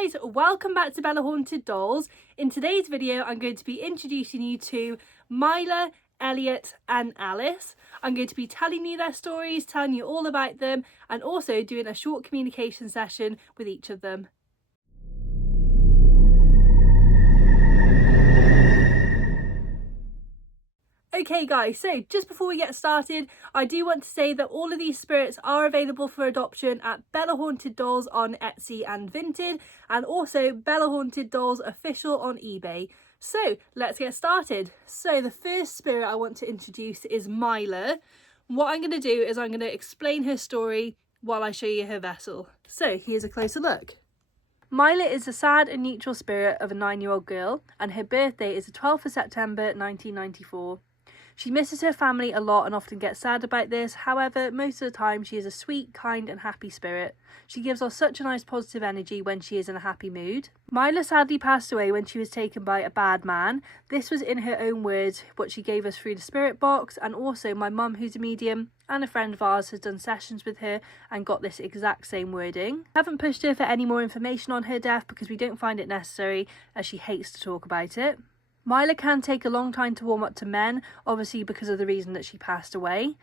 guys, welcome back to Bella Haunted Dolls. In today's video I'm going to be introducing you to Mila, Elliot and Alice. I'm going to be telling you their stories, telling you all about them, and also doing a short communication session with each of them. Okay guys, so just before we get started, I do want to say that all of these spirits are available for adoption at Bella Haunted Dolls on Etsy and Vinted, and also Bellahaunteddollsofficial on eBay. So let's get started. So the first spirit I want to introduce is Mila. What I'm going to do is I'm going to explain her story while I show you her vessel. So here's a closer look. Mila is a sad and neutral spirit of a 9-year-old girl, and her birthday is the 12th of September 1994. She misses her family a lot and often gets sad about this. However, most of the time she is a sweet, kind and happy spirit. She gives off such a nice positive energy when she is in a happy mood. Mila sadly passed away when she was taken by a bad man. This was in her own words, what she gave us through the spirit box, and also my mum, who's a medium, and a friend of ours has done sessions with her and got this exact same wording. I haven't pushed her for any more information on her death because we don't find it necessary, as she hates to talk about it. Mila can take a long time to warm up to men, obviously because of the reason that she passed away.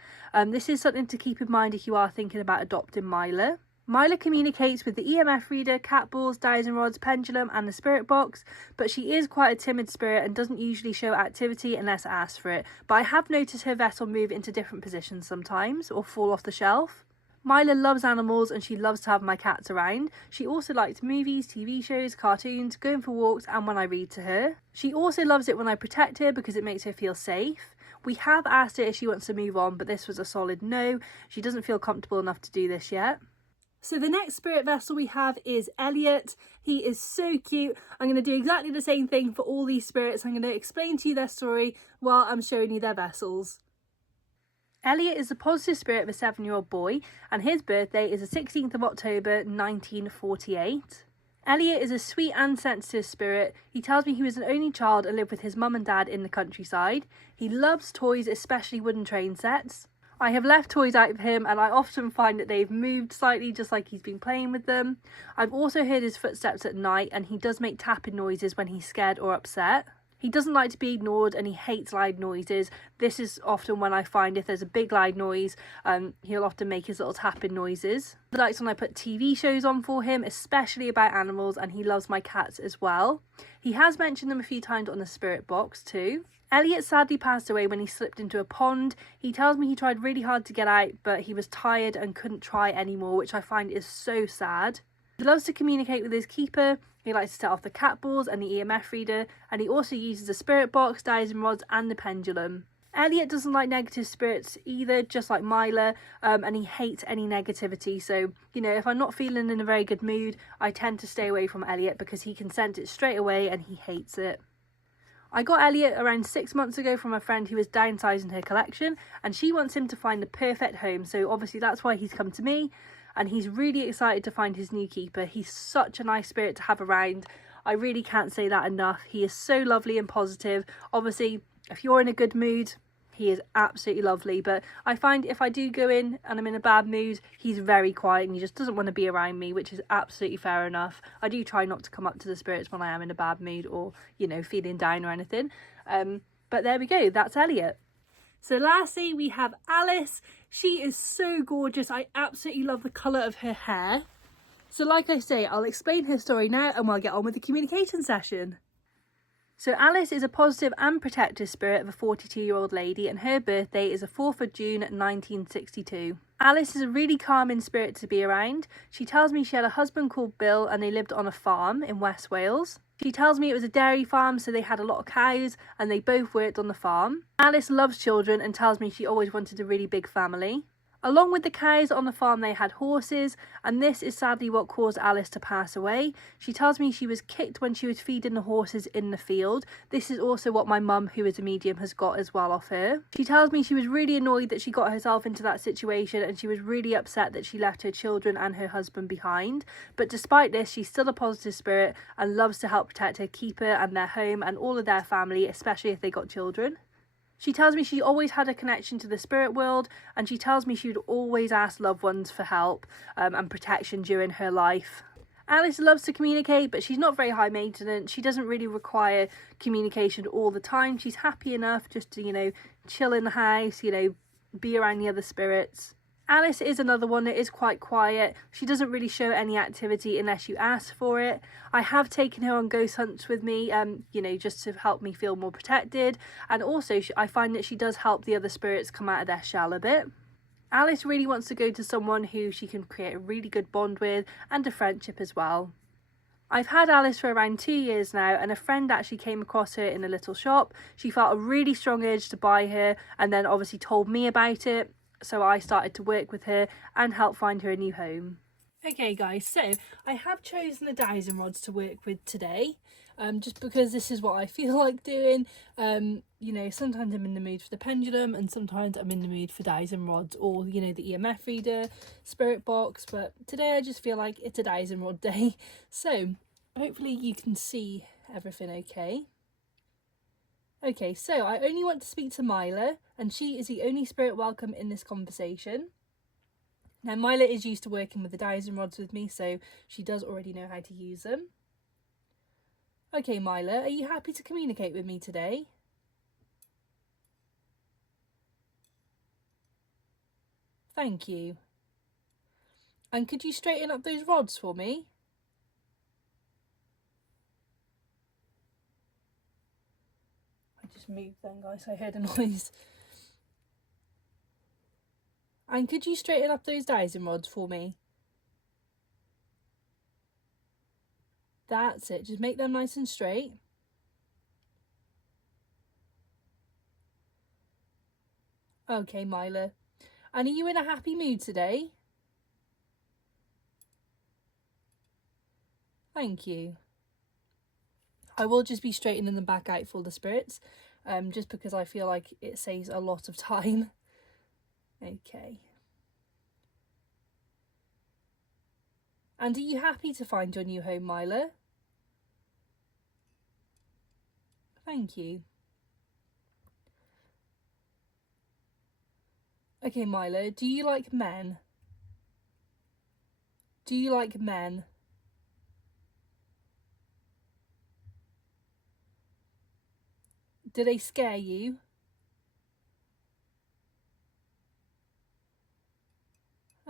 This is something to keep in mind if you are thinking about adopting Mila. Mila communicates with the EMF reader, cat balls, dowsing rods, pendulum and the spirit box, but she is quite a timid spirit and doesn't usually show activity unless asked for it. But I have noticed her vessel move into different positions sometimes or fall off the shelf. Mila loves animals and she loves to have my cats around. She also likes movies, TV shows, cartoons, going for walks and when I read to her. She also loves it when I protect her because it makes her feel safe. We have asked her if she wants to move on, but this was a solid no. She doesn't feel comfortable enough to do this yet. So the next spirit vessel we have is Elliot. He is so cute. I'm going to do exactly the same thing for all these spirits. I'm going to explain to you their story while I'm showing you their vessels. Elliot is a positive spirit of a 7-year-old boy, and his birthday is the 16th of October 1948. Elliot is a sweet and sensitive spirit. He tells me he was an only child and lived with his mum and dad in the countryside. He loves toys, especially wooden train sets. I have left toys out of him and I often find that they've moved slightly just like he's been playing with them. I've also heard his footsteps at night and he does make tapping noises when he's scared or upset. He doesn't like to be ignored and he hates loud noises. This is often when I find if there's a big loud noise, he'll often make his little tapping noises. He likes when I put TV shows on for him, especially about animals, and he loves my cats as well. He has mentioned them a few times on the spirit box too. Elliot sadly passed away when he slipped into a pond. He tells me he tried really hard to get out, but he was tired and couldn't try anymore, which I find is so sad. He loves to communicate with his keeper. He likes to set off the cat balls and the EMF reader, and he also uses the spirit box, dowsing rods and the pendulum. Elliot doesn't like negative spirits either, just like Mila, and he hates any negativity. So, you know, if I'm not feeling in a very good mood, I tend to stay away from Elliot because he can sense it straight away and he hates it. I got Elliot around 6 months ago from a friend who was downsizing her collection, and she wants him to find the perfect home. So obviously that's why he's come to me. And he's really excited to find his new keeper. He's such a nice spirit to have around. I really can't say that enough. He is so lovely and positive. Obviously, if you're in a good mood, he is absolutely lovely. But I find if I do go in and I'm in a bad mood, he's very quiet and he just doesn't want to be around me, which is absolutely fair enough. I do try not to come up to the spirits when I am in a bad mood or, you know, feeling down or anything. But there we go. That's Elliot. So lastly, we have Alice. She is so gorgeous. I absolutely love the colour of her hair. So like I say, I'll explain her story now and we'll get on with the communication session. So Alice is a positive and protective spirit of a 42-year-old lady, and her birthday is the 4th of June 1962. Alice is a really calming spirit to be around. She tells me she had a husband called Bill and they lived on a farm in West Wales. She tells me it was a dairy farm, so they had a lot of cows and they both worked on the farm. Alice loves children and tells me she always wanted a really big family. Along with the cows on the farm they had horses, and this is sadly what caused Alice to pass away. She tells me she was kicked when she was feeding the horses in the field. This is also what my mum, who is a medium, has got as well off her. She tells me she was really annoyed that she got herself into that situation and she was really upset that she left her children and her husband behind. But despite this, she's still a positive spirit and loves to help protect her keeper and their home and all of their family, especially if they got children. She tells me she always had a connection to the spirit world, and she tells me she would always ask loved ones for help and protection during her life. Alice loves to communicate, but she's not very high maintenance. She doesn't really require communication all the time. She's happy enough just to, you know, chill in the house, you know, be around the other spirits. Alice is another one that is quite quiet. She doesn't really show any activity unless you ask for it. I have taken her on ghost hunts with me, you know, just to help me feel more protected. And also I find that she does help the other spirits come out of their shell a bit. Alice really wants to go to someone who she can create a really good bond with and a friendship as well. I've had Alice for around 2 years now, and a friend actually came across her in a little shop. She felt a really strong urge to buy her and then obviously told me about it. So I started to work with her and help find her a new home. Okay guys, so I have chosen the dowsing rods to work with today, just because this is what I feel like doing. You know, sometimes I'm in the mood for the pendulum and sometimes I'm in the mood for dowsing rods or, you know, the EMF reader, spirit box, but today I just feel like it's a dowsing rod day. So hopefully you can see everything okay. Okay, so I only want to speak to Mila, and she is the only spirit welcome in this conversation. Now, Mila is used to working with the dowsing rods with me, so she does already know how to use them. Okay, Mila, are you happy to communicate with me today? Thank you. And could you straighten up those rods for me? I just moved then, guys, I heard a noise. And could you straighten up those dowsing rods for me? That's it, just make them nice and straight. Okay, Mila. And are you in a happy mood today? Thank you. I will just be straightening them back out for the spirits, just because I feel like it saves a lot of time. Okay. And are you happy to find your new home, Mila? Thank you. Okay, Mila, do you like men? Do you like men? Do they scare you?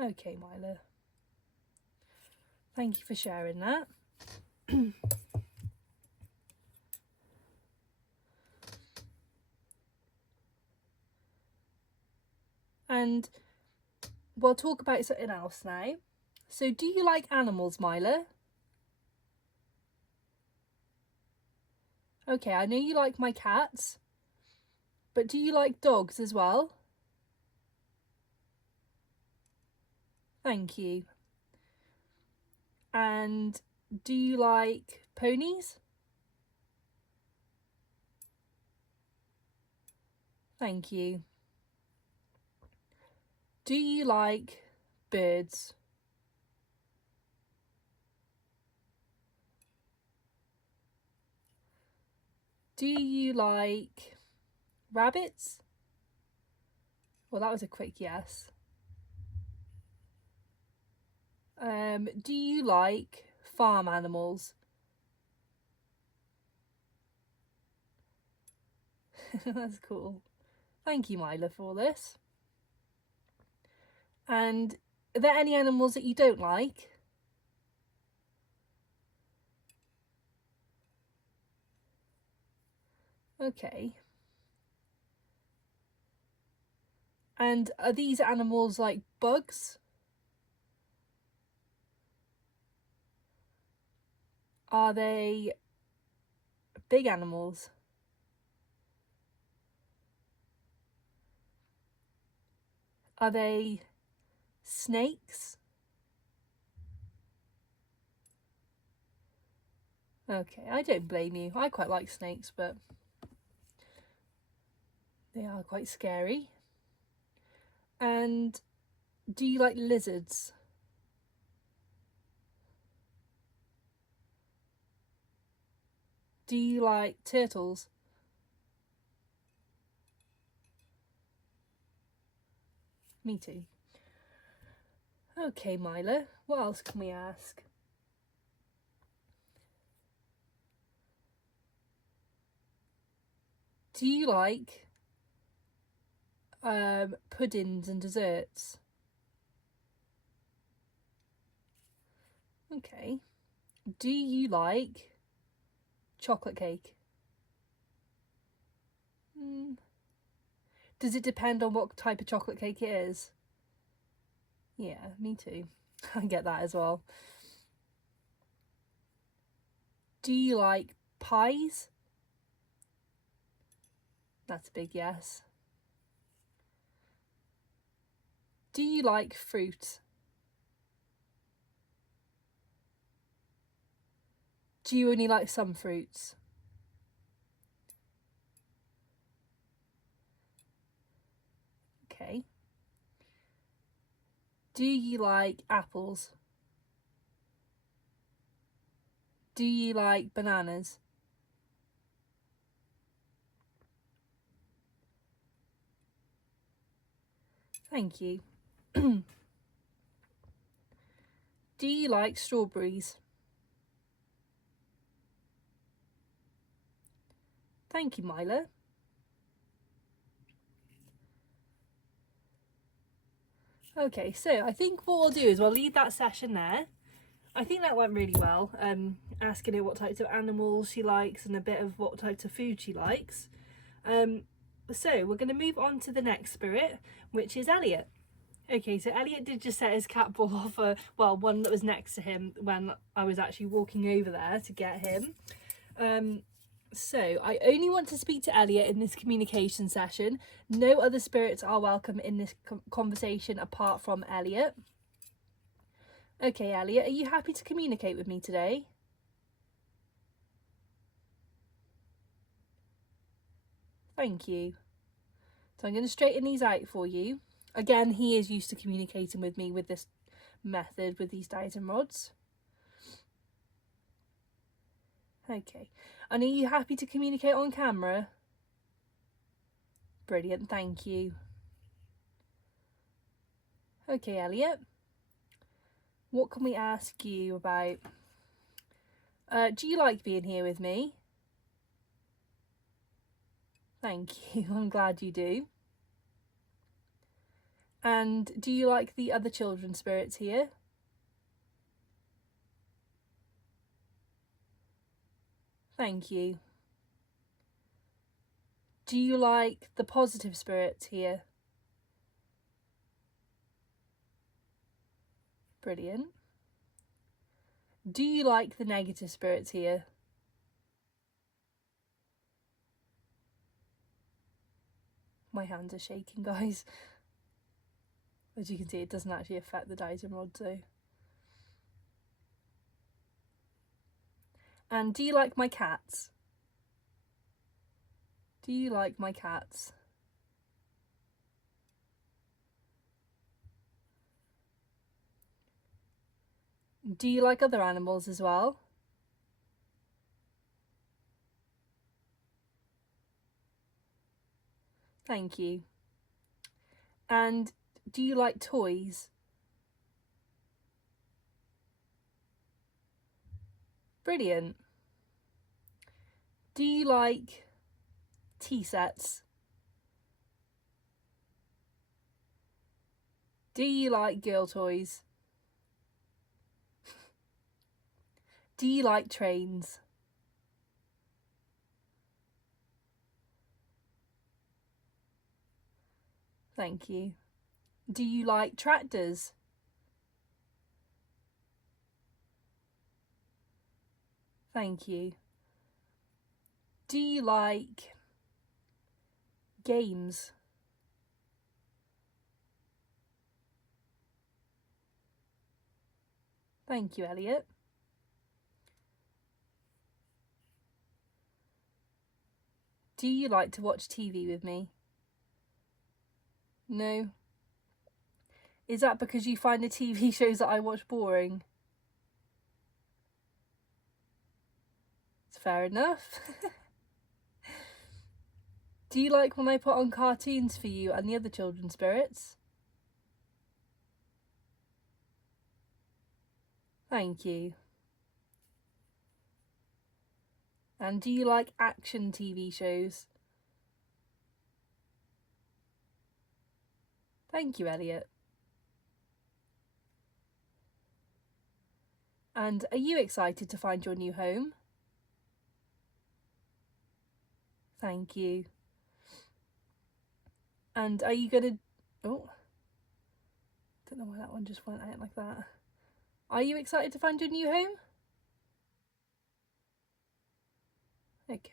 Okay, Mila. Thank you for sharing that. And we'll talk about something else now. So, do you like animals, Mila? Okay, I know you like my cats, but do you like dogs as well? Thank you. And do you like ponies? Thank you. Do you like birds? Do you like rabbits? Well, that was a quick yes. Do you like farm animals? That's cool. Thank you, Mila, for all this. And are there any animals that you don't like? Okay. And are these animals like bugs? Are they big animals? Are they snakes? Okay, I don't blame you. I quite like snakes, but they are quite scary. And do you like lizards? Do you like turtles? Me too. Okay, Mila, what else can we ask? Do you like puddings and desserts? Okay. Do you like chocolate cake? Does it depend on what type of chocolate cake it is? Yeah, me too. I get that as well. Do you like pies? That's a big yes. Do you like fruit? Do you only like some fruits? Okay. Do you like apples? Do you like bananas? Thank you. Do you like strawberries? Thank you, Mila. Okay, so I think what we'll do is we'll leave that session there. I think that went really well, asking her what types of animals she likes and a bit of what types of food she likes. So we're going to move on to the next spirit, which is Elliot. Okay, so Elliot did just set his cat ball off, one that was next to him when I was actually walking over there to get him. So I only want to speak to Elliot in this communication session. No other spirits are welcome in this conversation apart from Elliot. Okay, Elliot, are you happy to communicate with me today? Thank you. So I'm going to straighten these out for you. Again, he is used to communicating with me with this method, with these dowsing rods. Okay. And are you happy to communicate on camera? Brilliant, thank you. Okay, Elliot. What can we ask you about? Do you like being here with me? Thank you, I'm glad you do. And do you like the other children spirits here? Thank you. Do you like the positive spirits here? Brilliant. Do you like the negative spirits here? My hands are shaking, guys. As you can see, it doesn't actually affect the dowsing rod, so. And do you like my cats? Do you like my cats? Do you like other animals as well? Thank you. And do you like toys? Brilliant. Do you like tea sets? Do you like girl toys? Do you like trains? Thank you. Do you like tractors? Thank you. Do you like games? Thank you, Elliot. Do you like to watch TV with me? No. Is that because you find the TV shows that I watch boring? It's fair enough. Do you like when I put on cartoons for you and the other children's spirits? Thank you. And do you like action TV shows? Thank you, Elliot. And are you excited to find your new home? Thank you. And are you gonna... Oh, don't know why that one just went out like that. Are you excited to find your new home? Okay.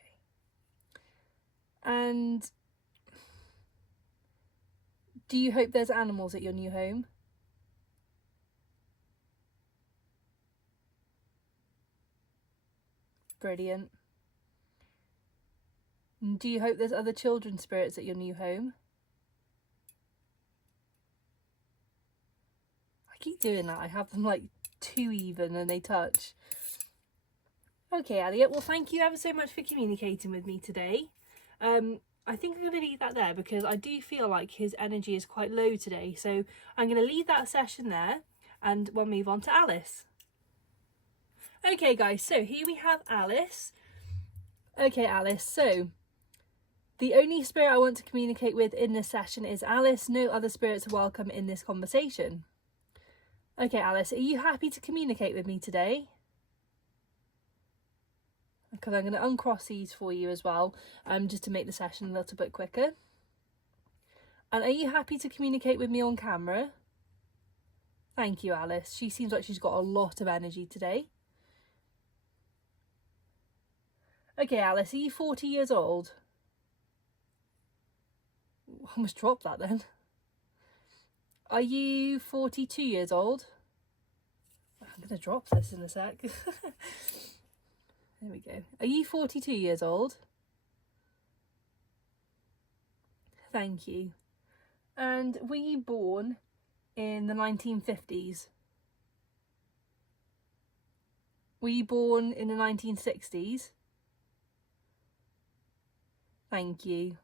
And do you hope there's animals at your new home? Brilliant. And do you hope there's other children spirits at your new home? I keep doing that. I have them like too even and they touch. Okay, Elliot. Well, thank you ever so much for communicating with me today. I think I'm going to leave that there because I do feel like his energy is quite low today. So I'm going to leave that session there and we'll move on to Alice. Okay, guys. So here we have Alice. Okay, Alice. So the only spirit I want to communicate with in this session is Alice. No other spirits are welcome in this conversation. Okay, Alice, are you happy to communicate with me today? Because I'm going to uncross these for you as well, just to make the session a little bit quicker. And are you happy to communicate with me on camera? Thank you, Alice. She seems like she's got a lot of energy today. Okay, Alice, are you 40 years old? I almost dropped that then. Are you 42 years old? I'm going to drop this in a sec. There we go. Are you 42 years old? Thank you. And were you born in the 1950s? Were you born in the 1960s? Thank you.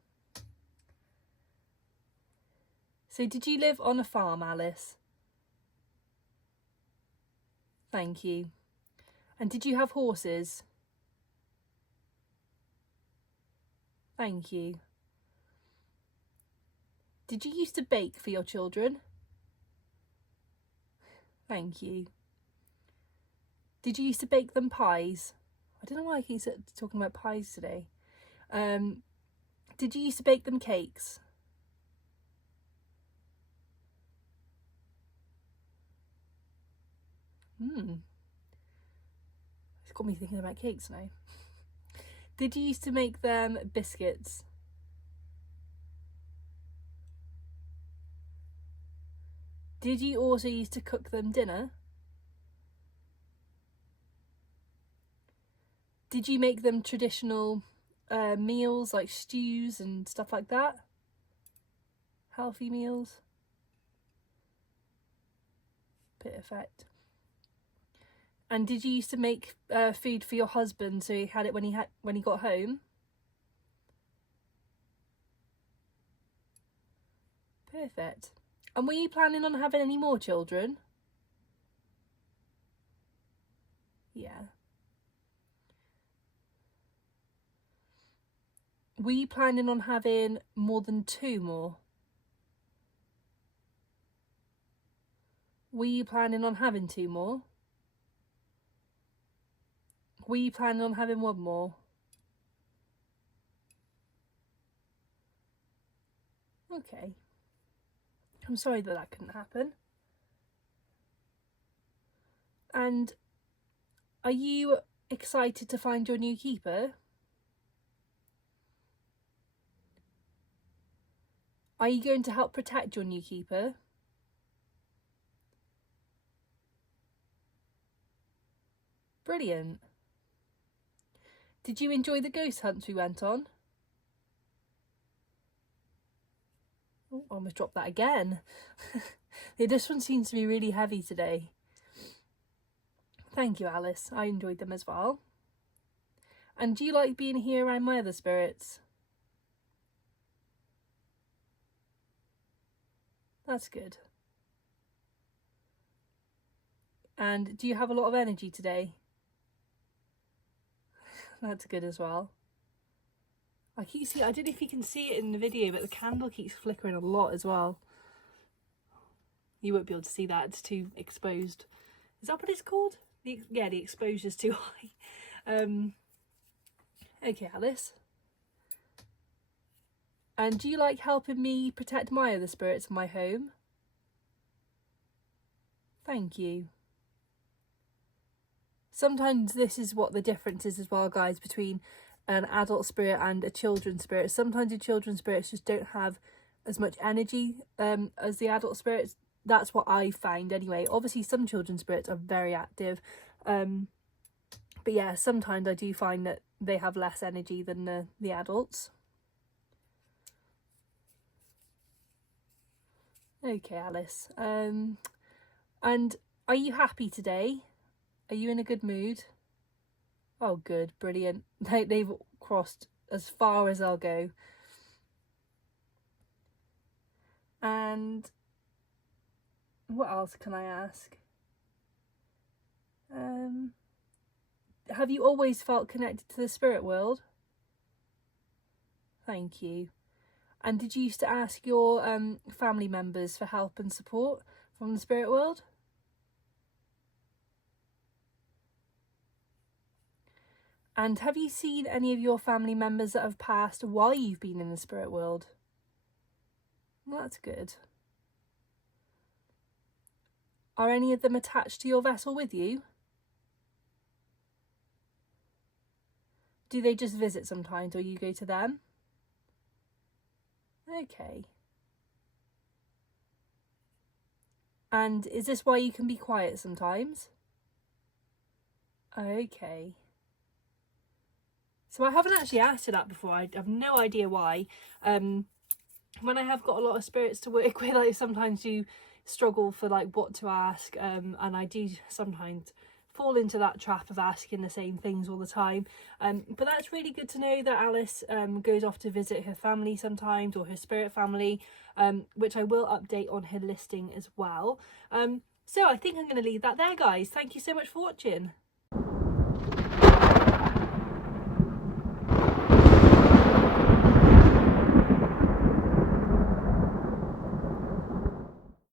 So did you live on a farm, Alice? Thank you. And did you have horses? Thank you. Did you used to bake for your children? Thank you. Did you used to bake them pies? I don't know why I keep talking about pies today. Did you used to bake them cakes? It's got me thinking about cakes now. Did you used to make them biscuits? Did you also used to cook them dinner? Did you make them traditional meals like stews and stuff like that? Healthy meals? Perfect. And did you used to make food for your husband so he had it when he got home? Perfect. And were you planning on having any more children? Yeah. Were you planning on having more than 2 more? Were you planning on having 2 more? Were you planning on having 1 more? Okay. I'm sorry that couldn't happen. And are you excited to find your new keeper? Are you going to help protect your new keeper? Brilliant. Did you enjoy the ghost hunts we went on? Oh, I almost dropped that again. This one seems to be really heavy today. Thank you, Alice. I enjoyed them as well. And do you like being here around my other spirits? That's good. And do you have a lot of energy today? That's good as well. I don't know if you can see it in the video, but the candle keeps flickering a lot as well. You won't be able to see that, it's too exposed. Is that what it's called? Yeah, the exposure's too high. Okay, Alice. And do you like helping me protect my other spirits in my home? Thank you. Sometimes this is what the difference is as well, guys, between an adult spirit and a children's spirit. Sometimes the children's spirits just don't have as much energy as the adult spirits. That's what I find anyway. Obviously some children's spirits are very active, but yeah, sometimes I do find that they have less energy than the adults. Okay, Alice. And are you happy today? Are you in a good mood? Oh, good, brilliant. They've crossed as far as I'll go. And what else can I ask? Have you always felt connected to the spirit world? Thank you. And did you used to ask your family members for help and support from the spirit world? And have you seen any of your family members that have passed while you've been in the spirit world? That's good. Are any of them attached to your vessel with you? Do they just visit sometimes, or you go to them? Okay. And is this why you can be quiet sometimes? Okay. So I haven't actually asked her that before. I have no idea why. When I have got a lot of spirits to work with, I sometimes do struggle for like what to ask, and I do sometimes fall into that trap of asking the same things all the time. But that's really good to know that Alice goes off to visit her family sometimes, or her spirit family, which I will update on her listing as well. So I think I'm going to leave that there, guys. Thank you so much for watching.